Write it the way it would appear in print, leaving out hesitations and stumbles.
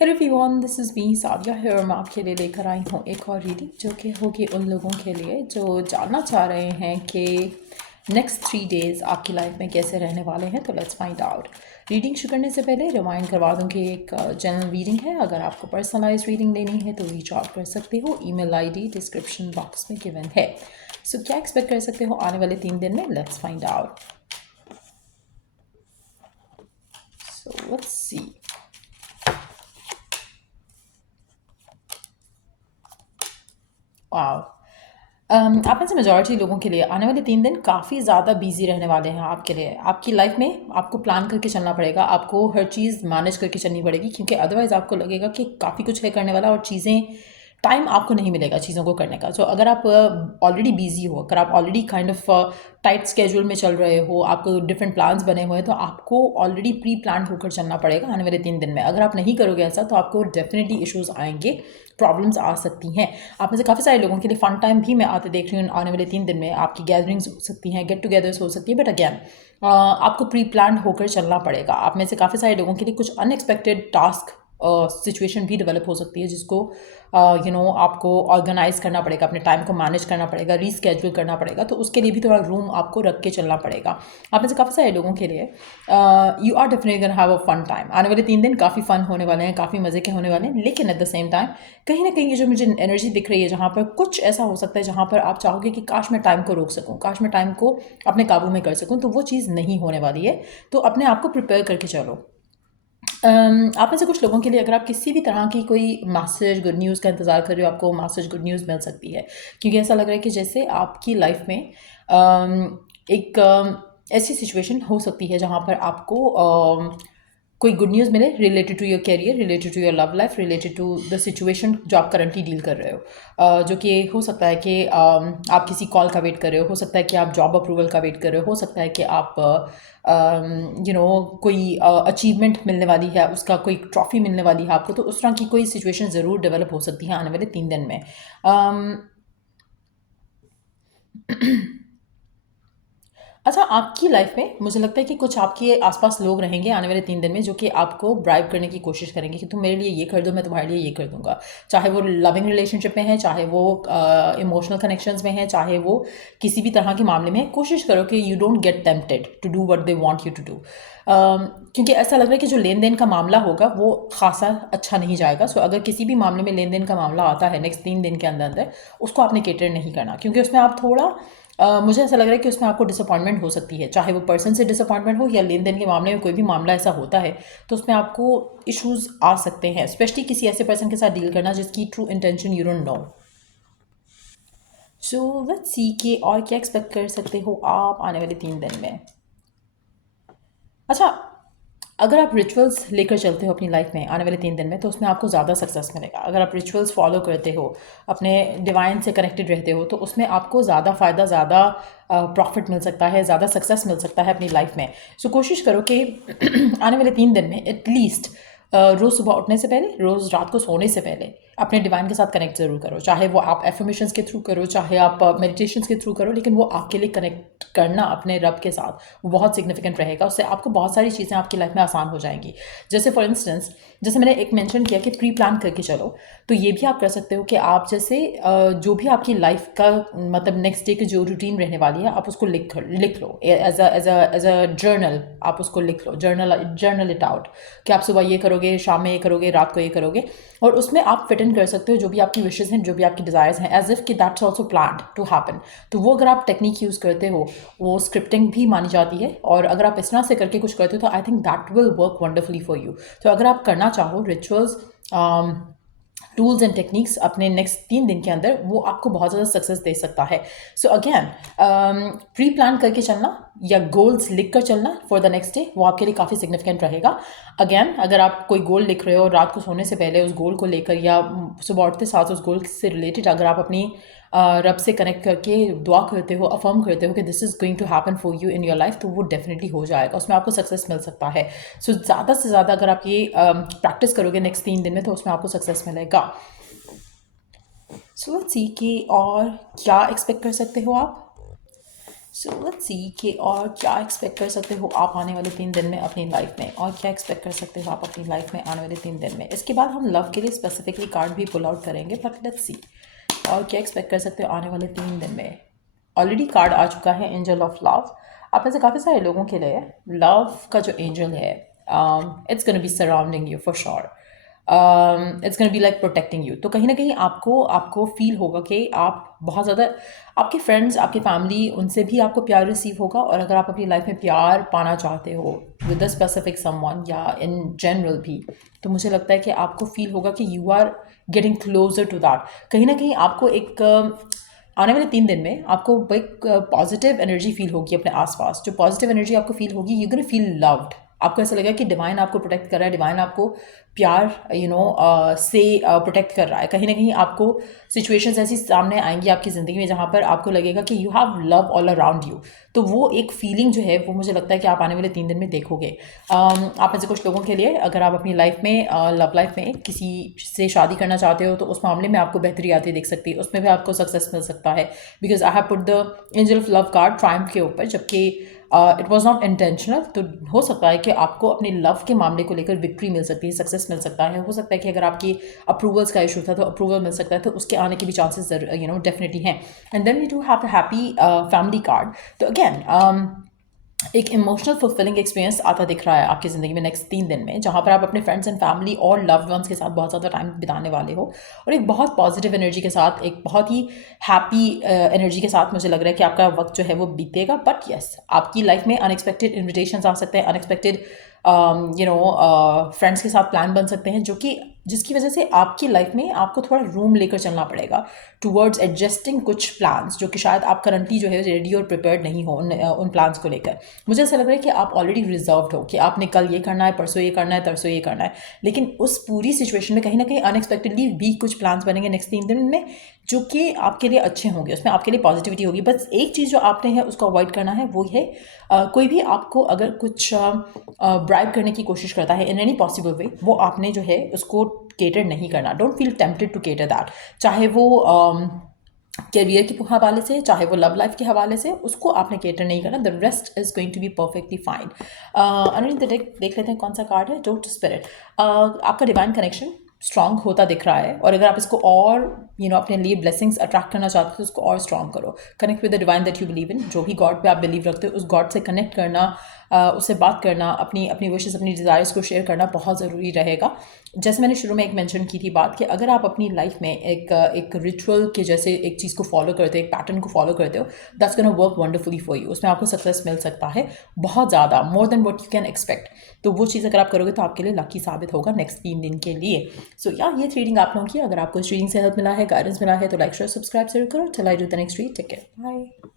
Hello everyone, this is me Sadia है। मैं आपके लिए लेकर आई हूँ एक और रीडिंग जो कि होगी उन लोगों के लिए जो जानना चाह रहे हैं कि नेक्स्ट 3 डेज़ आपकी लाइफ में कैसे रहने वाले हैं। तो लेट्स फाइंड आउट। रीडिंग शुरू करने से पहले रिमाइंड करवा दूँ कि एक जनरल रीडिंग है। अगर आपको पर्सनलाइज रीडिंग लेनी है तो रीच आउट कर सकते हो। ईमेल आईडी डिस्क्रिप्शन बॉक्स में गिवन है। सो क्या एक्सपेक्ट कर सकते हो आने वाले 3 दिन में? Let's find out. So let's see. वाह, आप में से मेजॉरिटी लोगों के लिए आने वाले 3 दिन काफ़ी ज़्यादा बिजी रहने वाले हैं आपके लिए। आपकी लाइफ में आपको प्लान करके चलना पड़ेगा, आपको हर चीज़ मैनेज करके चलनी पड़ेगी, क्योंकि अदरवाइज़ आपको लगेगा कि काफ़ी कुछ है करने वाला और चीज़ें टाइम आपको नहीं मिलेगा चीज़ों को करने का। सो अगर आप ऑलरेडी बिजी हो, अगर आप already kind of tight schedule में चल रहे हो, आपको डिफरेंट प्लान्स बने हुए हैं, तो आपको ऑलरेडी प्री प्लान होकर चलना पड़ेगा आने वाले 3 दिन में। अगर आप नहीं करोगे ऐसा तो आपको डेफिनेटली इश्यूज आएंगे, प्रॉब्लम्स आ सकती हैं। आप में से काफ़ी सारे लोगों के लिए फ़न टाइम भी मैं आते देख रही हूँ आने वाले 3 दिन में। आपकी गैदरिंग्स हो सकती हैं, गेट टुगेदर्स हो सकती है, बट अगैन आपको प्री प्लान होकर चलना पड़ेगा। आप में से काफ़ी सारे लोगों के लिए कुछ अनएक्सपेक्टेड टास्क सिचुएशन भी डेवलप हो सकती है, जिसको आपको ऑर्गेनाइज करना पड़ेगा, अपने टाइम को मैनेज करना पड़ेगा, रीस्केड्यूल करना पड़ेगा। तो उसके लिए भी थोड़ा रूम आपको रख के चलना पड़ेगा। आप में से काफ़ी सारे लोगों के लिए you are definitely gonna have a fun time. आने वाले 3 दिन काफ़ी फन होने वाले हैं, काफ़ी मज़े के होने वाले हैं, लेकिन एट द सेम टाइम कहीं ना कहीं ये जो मुझे एनर्जी दिख रही है, जहाँ पर कुछ ऐसा हो सकता है जहाँ पर आप चाहोगे कि काश मैं टाइम को रोक सकूँ, काश मैं टाइम को अपने काबू में कर सकूँ, तो वो चीज़ नहीं होने वाली है। तो अपने आप को प्रिपेयर करके चलो। आप में से कुछ लोगों के लिए अगर आप किसी भी तरह की कोई मैसेज गुड न्यूज़ का इंतज़ार कर रहे हो, आपको मैसेज गुड न्यूज़ मिल सकती है, क्योंकि ऐसा लग रहा है कि जैसे आपकी लाइफ में एक ऐसी सिचुएशन हो सकती है जहाँ पर आपको कोई गुड न्यूज़ मिले related to your career, related to your love life, related to the situation जो आप करंटली डील कर रहे हो। जो कि हो सकता है कि आप किसी कॉल का वेट कर रहे हो सकता है कि आप जॉब अप्रूवल का वेट कर रहे हो सकता है कि आप कोई अचीवमेंट मिलने वाली है, उसका कोई ट्रॉफी मिलने वाली है आपको। तो उस तरह की कोई सिचुएशन ज़रूर डेवलप हो सकती है आने वाले 3 दिन में। अच्छा, आपकी लाइफ में मुझे लगता है कि कुछ आपके आसपास लोग रहेंगे आने वाले 3 दिन में, जो कि आपको ब्राइब करने की कोशिश करेंगे कि तुम मेरे लिए ये कर दो, मैं तुम्हारे लिए ये कर दूंगा। चाहे वो लविंग रिलेशनशिप में है, चाहे वो इमोशनल कनेक्शंस में है, चाहे वो किसी भी तरह के मामले में है। कोशिश करो कि you don't get tempted to do what they want you to do, क्योंकि ऐसा लग रहा है कि जो लेन देन का मामला होगा वो खासा अच्छा नहीं जाएगा। सो अगर किसी भी मामले में लेन देन का मामला आता है नेक्स्ट 3 दिन के अंदर अंदर, उसको आपने केटर नहीं करना, क्योंकि उसमें आप थोड़ा मुझे ऐसा लग रहा है कि उसमें आपको डिसअपॉइंटमेंट हो सकती है, चाहे वो पर्सन से डिसअपॉइंटमेंट हो या लेन देन के मामले में कोई भी मामला ऐसा होता है, तो उसमें आपको इश्यूज आ सकते हैं, स्पेशली किसी ऐसे पर्सन के साथ डील करना जिसकी true intention you don't know. So let's see कि और क्या एक्सपेक्ट कर सकते हो आप आने वाले 3 दिन में। अच्छा, अगर आप रिचुअल्स लेकर चलते हो अपनी लाइफ में आने वाले 3 दिन में, तो उसमें आपको ज़्यादा सक्सेस मिलेगा। अगर आप रिचुअल्स फॉलो करते हो, अपने डिवाइन से कनेक्टेड रहते हो, तो उसमें आपको ज़्यादा फ़ायदा, ज़्यादा प्रॉफिट मिल सकता है, ज़्यादा सक्सेस मिल सकता है अपनी लाइफ में। सो कोशिश करो कि आने वाले 3 दिन में एटलीस्ट रोज़ सुबह उठने से पहले, रोज़ रात को सोने से पहले अपने डिवाइन के साथ कनेक्ट ज़रूर करो। चाहे वो आप एफर्मेशंस के थ्रू करो, चाहे आप मेडिटेशंस के थ्रू करो, लेकिन वो आपके लिए कनेक्ट करना अपने रब के साथ वो बहुत सिग्निफिकेंट रहेगा। उससे आपको बहुत सारी चीज़ें आपकी लाइफ में आसान हो जाएंगी। जैसे फॉर इंस्टेंस, जैसे मैंने एक मेंशन किया कि प्री प्लान करके चलो, तो ये भी आप कर सकते हो कि आप जैसे जो भी आपकी लाइफ का मतलब नेक्स्ट डे की जो रूटीन रहने वाली है, आप उसको लिख लो एज अ जर्नल। आप उसको लिख लो, जर्नल इट आउट कि आप सुबह ये करोगे, शाम में ये करोगे, रात को ये करोगे, और उसमें आप फिट इन कर सकते हो जो भी आपकी विशेज़ हैं, जो भी आपकी डिज़ायर्स हैं, एज इफ़ कि that's also planned to happen. तो वो अगर आप टेक्निक यूज़ करते हो, वो स्क्रिप्टिंग भी मानी जाती है, और अगर आप इस तरह से करके कुछ करते हो तो I think that will work wonderfully for you. तो अगर आप करना चाहो रिचुअल्स, टूल्स एंड टेक्निक्स अपने नेक्स्ट 3 दिन के अंदर, वो आपको बहुत ज़्यादा सक्सेस दे सकता है। सो अगेन, प्री प्लान करके चलना या गोल्स लिख कर चलना फॉर द नेक्स्ट डे, वो आपके लिए काफ़ी सिग्निफिकेंट रहेगा। अगेन, अगर आप कोई गोल लिख रहे हो रात को सोने से पहले उस गोल को लेकर, या सुबह उठते साथ उस गोल से रिलेटेड अगर आप अपनी रब से कनेक्ट करके दुआ करते हो, अफर्म करते हो कि this is going to happen for you in your life, तो वो डेफिनेटली हो जाएगा, उसमें आपको सक्सेस मिल सकता है। सो ज़्यादा से ज़्यादा अगर आप ये प्रैक्टिस करोगे नेक्स्ट 3 दिन में, तो उसमें आपको सक्सेस मिलेगा। सो लेट्स सी कि और क्या एक्सपेक्ट कर सकते हो आप। सो लेट्स सी कि और क्या एक्सपेक्ट कर सकते हो आप आने वाले 3 दिन में अपनी लाइफ में, और क्या एक्सपेक्ट कर सकते हो आप अपनी लाइफ में आने वाले 3 दिन में। इसके बाद हम लव के लिए स्पेसिफिकली कार्ड भी पुल आउट करेंगे, बट लेट्स सी और क्या एक्सपेक्ट कर सकते हो आने वाले 3 दिन में। ऑलरेडी कार्ड आ चुका है एंजल ऑफ लव। आप में से काफ़ी सारे लोगों के लिए लव का जो एंजल है, it's gonna be surrounding you for sure. It's gonna be like protecting you. तो कहीं ना कहीं आपको आपको फील होगा कि आप बहुत ज़्यादा, आपके फ्रेंड्स, आपकी फैमिली, उनसे भी आपको प्यार रिसीव होगा। और अगर आप अपनी लाइफ में प्यार पाना चाहते हो विद अ स्पेसिफिक समवन या इन जनरल भी, तो मुझे लगता है कि आपको फील होगा कि you are getting closer to that. कहीं ना कहीं आपको एक आने वाले 3 दिन में आपको एक पॉजिटिव एनर्जी फील होगी अपने आसपास। जो पॉजिटिव एनर्जी आपको फील होगी, यू गोना फील लव्ड। आपको ऐसा लगेगा कि डिवाइन आपको प्रोटेक्ट कर रहा है, डिवाइन आपको प्यार से प्रोटेक्ट कर रहा है। कहीं ना कहीं आपको सिचुएशंस ऐसी सामने आएंगी आपकी ज़िंदगी में जहाँ पर आपको लगेगा कि you have love all around you. तो वो एक फीलिंग जो है वो मुझे लगता है कि आप आने वाले 3 दिन में देखोगे। आप में से कुछ लोगों के लिए, अगर आप अपनी लाइफ में लव लाइफ में किसी से शादी करना चाहते हो, तो उस मामले में आपको बेहतरी आती दिख सकती है, उसमें भी आपको सक्सेस मिल सकता है। Because I have put the angel of love card Triumph के ऊपर, जबकि इट वॉज नॉट इंटेंशनल। तो हो सकता है कि आपको अपने लव के मामले को लेकर विक्ट्री मिल सकती है, सक्सेस मिल सकता है। हो सकता है कि अगर आपकी अप्रूवल्स का इशू था तो अप्रूवल मिल सकता है, तो उसके आने के भी चांसेस डेफिनेटली हैं। And then we do have the happy family card. तो अगेन एक इमोशनल फुलफिलिंग एक्सपीरियंस आता दिख रहा है आपकी ज़िंदगी में नेक्स्ट 3 दिन में, जहाँ पर आप अपने फ्रेंड्स एंड फैमिली और लव्ड वंस के साथ बहुत ज़्यादा टाइम बिताने वाले हो, और एक बहुत पॉजिटिव एनर्जी के साथ, एक बहुत ही हैप्पी एनर्जी के साथ मुझे लग रहा है कि आपका वक्त जो है वो बीतेगा। बट येस, आपकी लाइफ में अनएक्सपेक्टेड इन्विटेशंस आ सकते हैं, अनएक्सपेक्टेड फ्रेंड्स के साथ प्लान बन सकते हैं, जो कि जिसकी वजह से आपकी लाइफ में आपको थोड़ा रूम लेकर चलना पड़ेगा टूवर्ड्स एडजस्टिंग कुछ प्लान्स, जो कि शायद आप करंटली जो है रेडी और प्रिपेयर्ड नहीं हो उन प्लान्स को लेकर। मुझे ऐसा लग रहा है कि आप ऑलरेडी रिजर्व्ड हो कि आपने कल ये करना है, परसों ये करना है, तरसों ये करना है। लेकिन उस पूरी सिचुएशन में कहीं ना कहीं अनएक्सपेक्टेडली भी कुछ प्लान्स बनेंगे नेक्स्ट 3 दिन में, जो कि आपके लिए अच्छे होंगे, उसमें आपके लिए पॉजिटिविटी होगी। बस एक चीज़ जो आपने है उसको अवॉइड करना है, वो है कोई भी आपको अगर कुछ ब्राइब करने की कोशिश करता है इन एनी पॉसिबल वे, वो आपने जो है उसको केटर नहीं करना। Don't feel tempted to cater that, चाहे वो करियर के हवाले से, चाहे वो लव लाइफ के हवाले से, उसको आपने केटर नहीं करना। The rest is going to be perfectly fine. Anuneet देख लेते हैं कौन सा कार्ड है। टू स्पिरिट, आपका डिवाइन कनेक्शन स्ट्रॉन्ग होता दिख रहा है, और अगर आप इसको और अपने लिए ब्लेसिंग्स अट्रैक्ट करना चाहते हो तो उसको और स्ट्रॉन्ग करो। Connect with the divine that you believe in. जो भी गॉड पे आप बिलीव रखते हो, उस गॉड से कनेक्ट करना, उससे बात करना, अपनी विशेस, अपनी डिज़ायर्स को शेयर करना बहुत ज़रूरी रहेगा। जैसे मैंने शुरू में एक मेंशन की थी बात कि अगर आप अपनी लाइफ में एक रिचुअल के जैसे एक चीज़ को फॉलो करते हो, एक पैटर्न को फॉलो करते हो, that's gonna work wonderfully for you. उसमें आपको सक्सेस मिल सकता है बहुत ज़्यादा, more than what you can expect. तो वो चीज़ अगर आप करोगे तो आपके लिए लकी साबित होगा नेक्स्ट 3 दिन के लिए। सो या ये रीडिंग आप लोगों की, अगर आपको इस रीडिंग से हेल्प मिला है, गाइडेंस मिला है, तो लाइक शेयर सब्सक्राइब जरूर करो। चल I do the next read. Take care, bye.